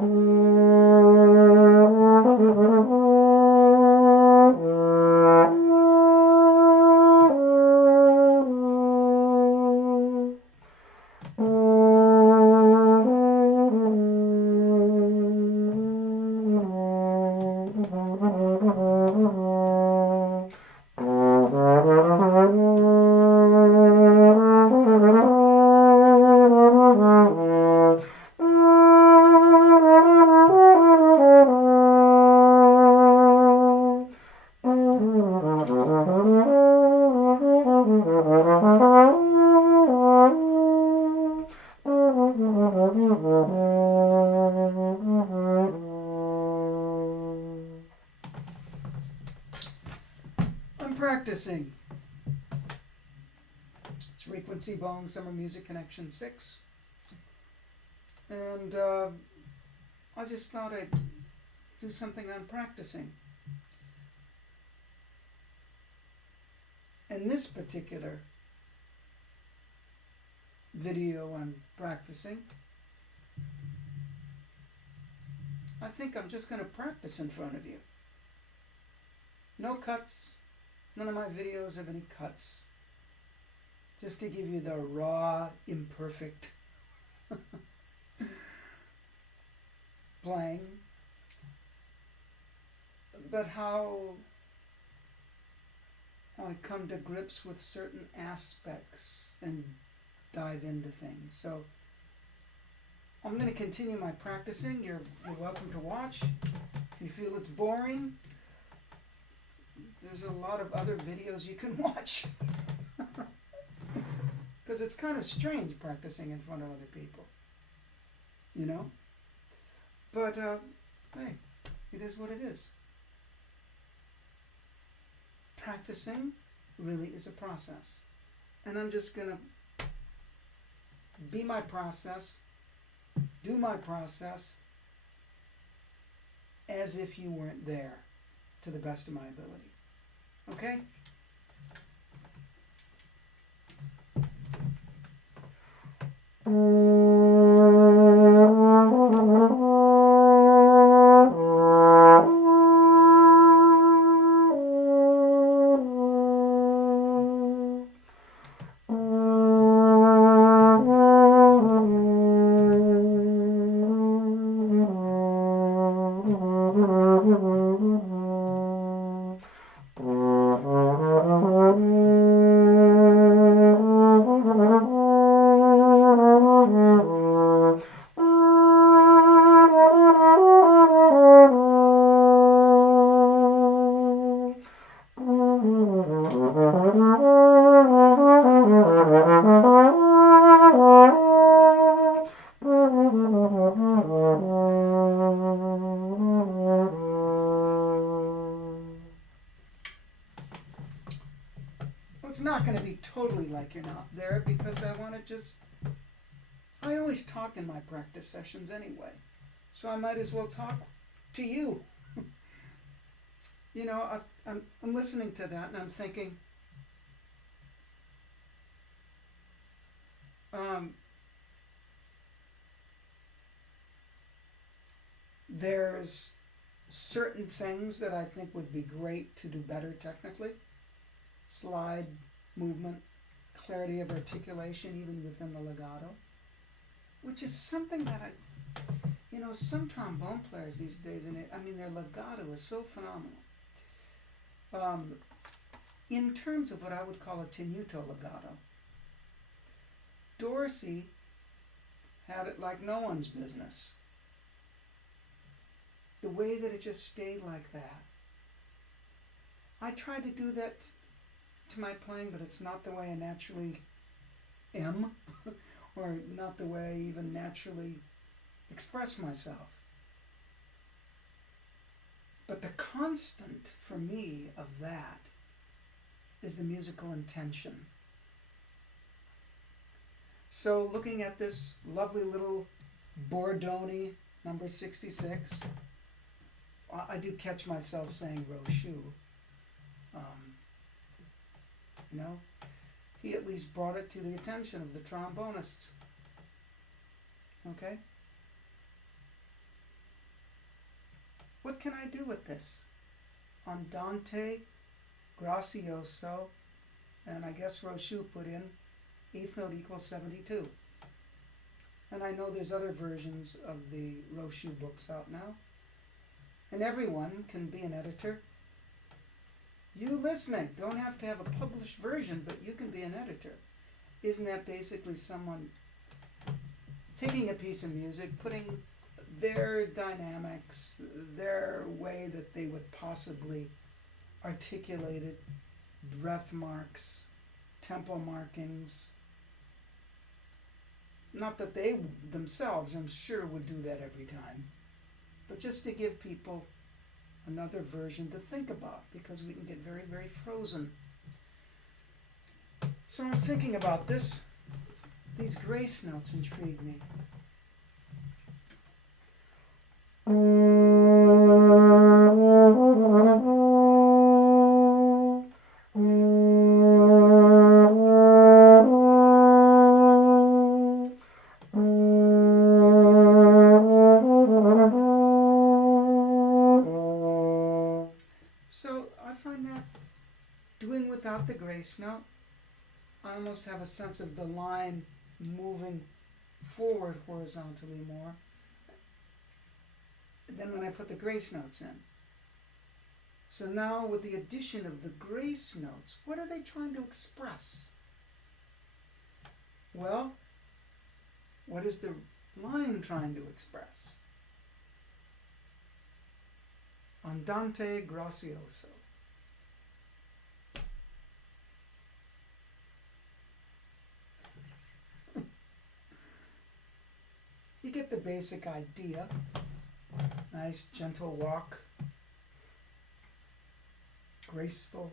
I'm practicing. It's Frequency Bone Summer Music Connection 6. And I just thought I'd do something on practicing. In this particular video on practicing, I think I'm just going to practice in front of you. No cuts. None of my videos have any cuts. Just to give you the raw, imperfect playing. But how I come to grips with certain aspects and dive into things. So I'm going to continue my practicing. You're welcome to watch. If you feel it's boring, there's a lot of other videos you can watch. Because it's kind of strange practicing in front of other people. You know? But, hey, it is what it is. Practicing really is a process. And I'm just going to be my process, do my process, as if you weren't there, to the best of my ability. Okay? It's not going to be totally like you're not there, because I want to just... I always talk in my practice sessions anyway, so I might as well talk to you. You know, I'm listening to that and I'm thinking, there's certain things that I think would be great to do better technically. Slide, movement, clarity of articulation, even within the legato, which is something that some trombone players these days, their legato is so phenomenal. In terms of what I would call a tenuto legato, Dorsey had it like no one's business. The way that it just stayed like that. I try to do that to my playing, but it's not the way I naturally am, or not the way I even naturally express myself. But the constant for me of that is the musical intention. So looking at this lovely little Bordoni number 66, I do catch myself saying Rochut. He at least brought it to the attention of the trombonists. Okay? What can I do with this? Andante, gracioso, and I guess Rochut put in eighth note equals 72. And I know there's other versions of the Rochut books out now. And everyone can be an editor. You listening don't have to have a published version, but you can be an editor. Isn't that basically someone taking a piece of music, putting their dynamics, their way that they would possibly articulate it, breath marks, tempo markings. Not that they themselves, I'm sure, would do that every time, but just to give people another version to think about, because we can get very, very frozen. So I'm thinking about this. These grace notes intrigue me. So I find that doing without the grace note, I almost have a sense of the line moving forward horizontally more than when I put the grace notes in. So now with the addition of the grace notes, what are they trying to express? Well, what is the line trying to express? Andante gracioso. You get the basic idea. Nice, gentle walk. Graceful.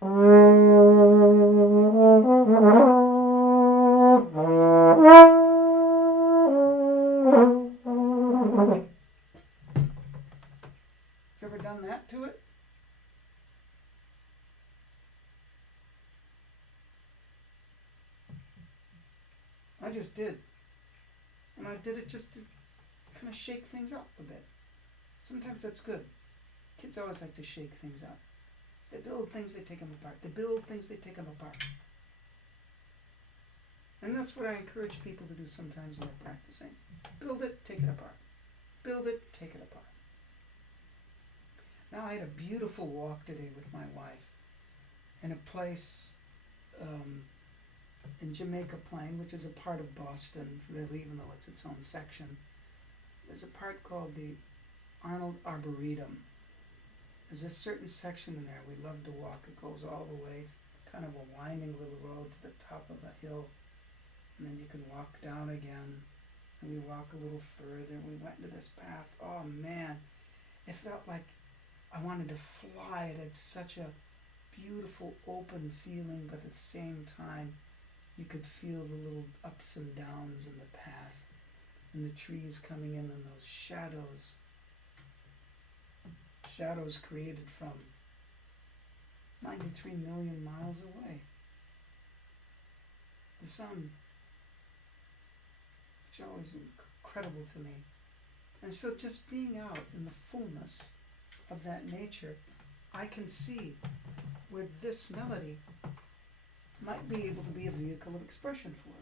Have you ever done that to it? I just did. And I did it just to kind of shake things up a bit. Sometimes that's good. Kids always like to shake things up. They build things, they take them apart. They build things, they take them apart. And that's what I encourage people to do sometimes when they're practicing. Build it, take it apart. Build it, take it apart. Now I had a beautiful walk today with my wife in a place in Jamaica Plain, which is a part of Boston, really, even though it's its own section. There's a part called the Arnold Arboretum. There's a certain section in there we love to walk. It goes all the way, kind of a winding little road to the top of a hill. And then you can walk down again. And we walk a little further. We went to this path. Oh man, it felt like I wanted to fly. It had such a beautiful open feeling, but at the same time, you could feel the little ups and downs in the path, and the trees coming in, and those shadows created from 93 million miles away. The sun, which is always incredible to me. And so just being out in the fullness of that nature, I can see with this melody might be able to be a vehicle of expression for it.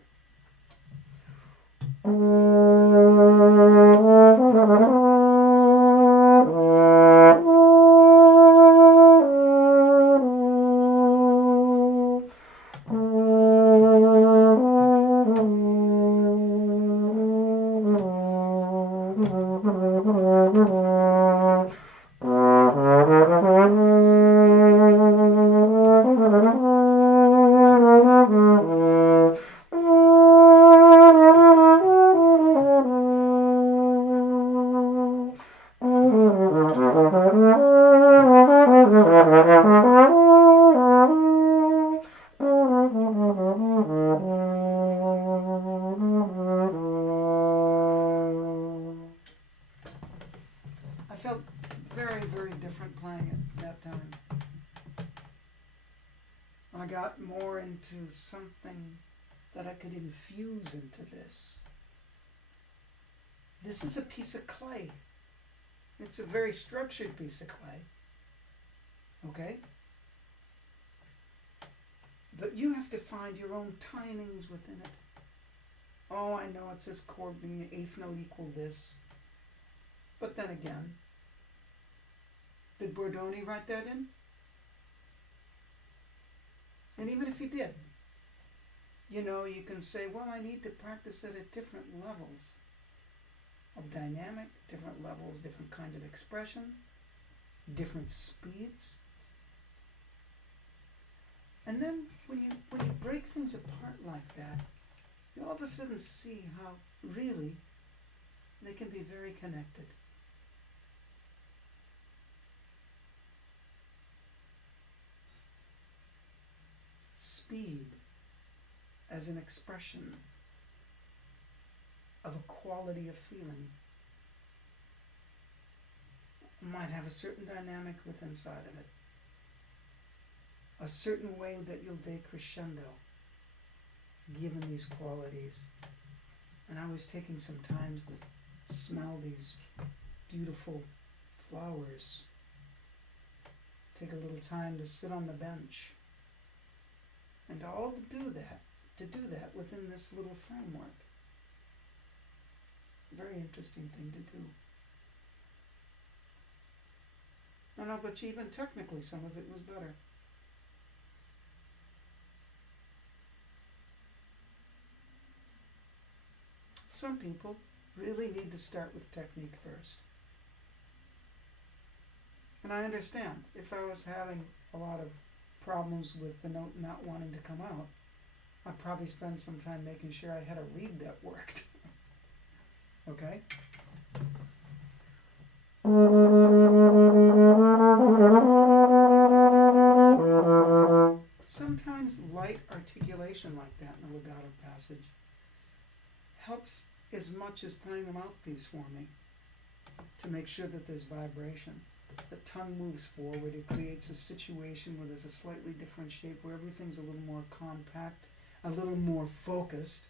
I felt very, very different playing it that time. I got more into something that I could infuse into this. This is a piece of clay. It's a very structured piece of clay. Okay? But you have to find your own timings within it. Oh, I know it says chord being the eighth note equal this. But then again, did Bordoni write that in? And even if he did, you can say, well, I need to practice it at different levels of dynamic, different levels, different kinds of expression, different speeds. And then when you break things apart like that, you all of a sudden see how really they can be very connected. Speed as an expression of a quality of feeling might have a certain dynamic within inside of it. A certain way that you'll decrescendo given these qualities. And I was taking some time to smell these beautiful flowers. Take a little time to sit on the bench. And all to do that within this little framework. Very interesting thing to do. I know, but even technically some of it was better. Some people really need to start with technique first. And I understand, if I was having a lot of problems with the note not wanting to come out, I'd probably spend some time making sure I had a reed that worked. Okay? Sometimes light articulation like that in a legato passage helps as much as playing a mouthpiece for me to make sure that there's vibration. The tongue moves forward, it creates a situation where there's a slightly different shape, where everything's a little more compact, a little more focused.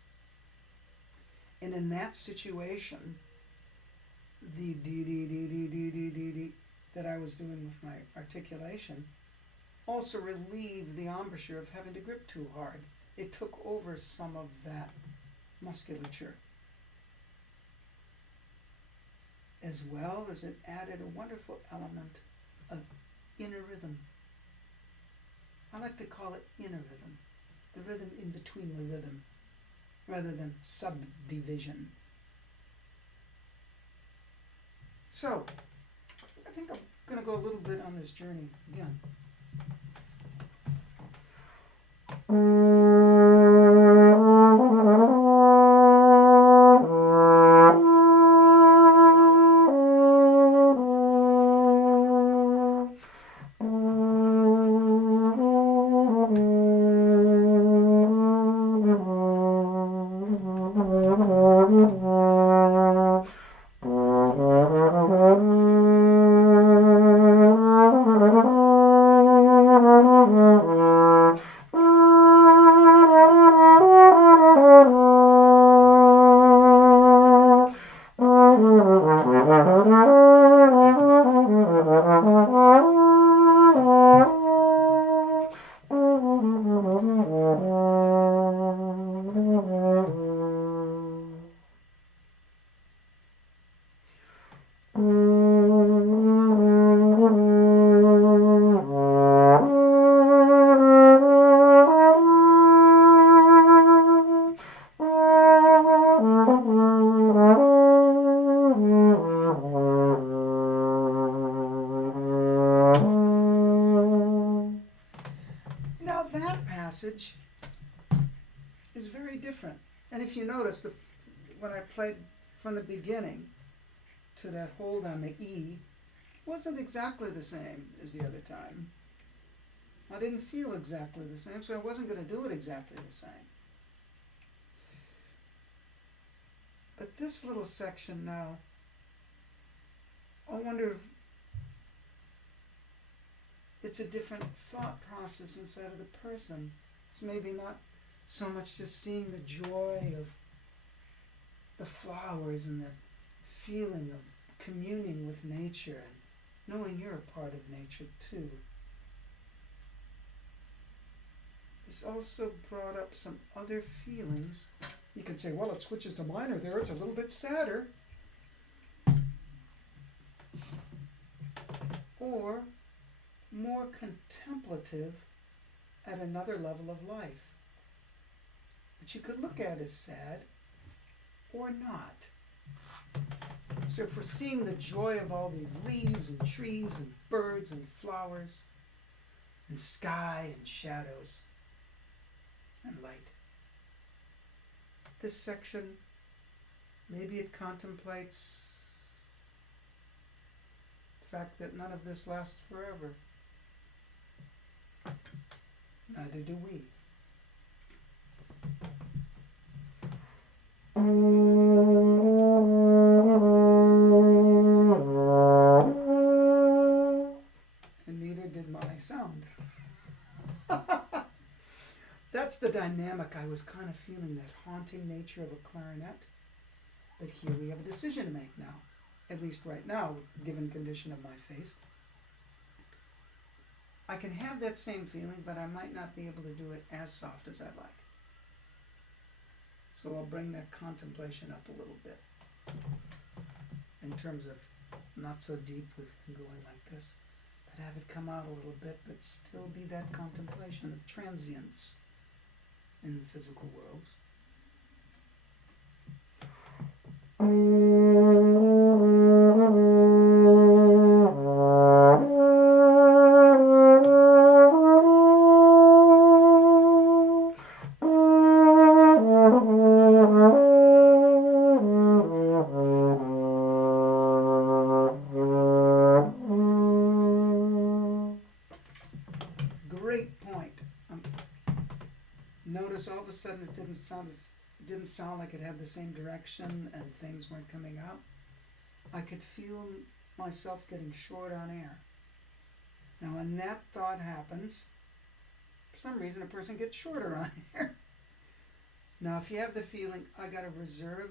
And in that situation, the dee that I was doing with my articulation also relieved the embouchure of having to grip too hard. It took over some of that musculature, as well as it added a wonderful element of inner rhythm. I like to call it inner rhythm, the rhythm in between the rhythm, rather than subdivision. So, I think I'm going to go a little bit on this journey again. Is very different. And if you notice, when I played from the beginning to that hold on the E, wasn't exactly the same as the other time. I didn't feel exactly the same, so I wasn't going to do it exactly the same. But this little section now, I wonder if it's a different thought process inside of the person. It's maybe not so much just seeing the joy of the flowers and the feeling of communing with nature and knowing you're a part of nature too. This also brought up some other feelings. You could say, well, it switches to minor there, it's a little bit sadder. Or more contemplative at another level of life, which you could look at as sad or not. So if we're seeing the joy of all these leaves and trees and birds and flowers and sky and shadows and light, this section, maybe it contemplates the fact that none of this lasts forever. Neither do we. And neither did my sound. That's the dynamic I was kind of feeling, that haunting nature of a clarinet. But here we have a decision to make now, at least right now, with the given condition of my face. I can have that same feeling, but I might not be able to do it as soft as I'd like. So I'll bring that contemplation up a little bit in terms of not so deep with going like this, but have it come out a little bit, but still be that contemplation of transience in the physical worlds. Great point. Notice all of a sudden it didn't sound like it had the same direction and things weren't coming out. I could feel myself getting short on air. Now when that thought happens, for some reason a person gets shorter on air. Now if you have the feeling, I got to reserve,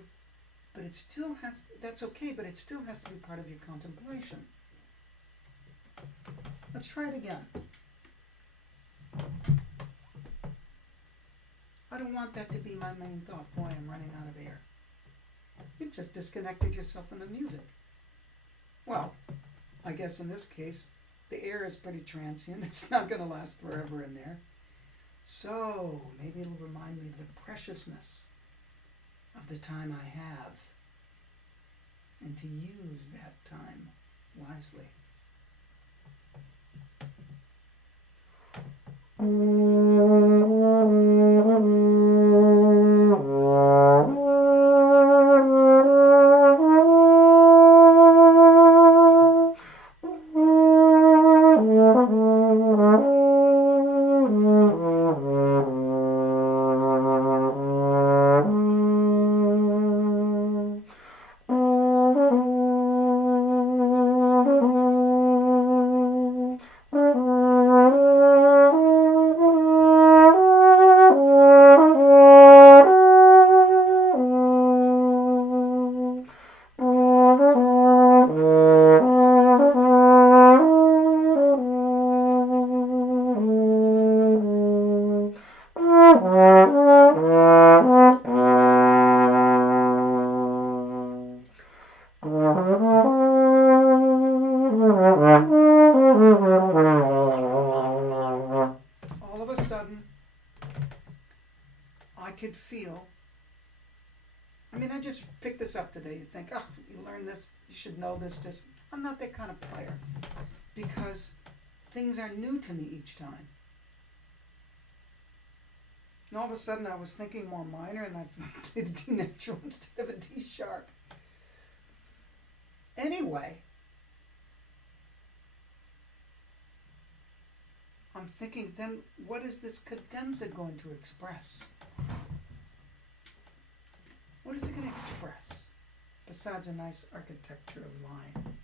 but it still has, that's okay, but it still has to be part of your contemplation. Let's try it again. I don't want that to be my main thought. Boy, I'm running out of air. You've just disconnected yourself from the music. Well, I guess in this case, the air is pretty transient. It's not going to last forever in there. So maybe it'll remind me of the preciousness of the time I have and to use that time wisely. All of a sudden, I could feel, I just picked this up today. You think, oh, you learned this, you should know this. I'm not that kind of player because things are new to me each time. And all of a sudden I was thinking more minor and I played a D natural instead of a D sharp. Anyway, I'm thinking then, what is this cadenza going to express? What is it going to express besides a nice architecture of line?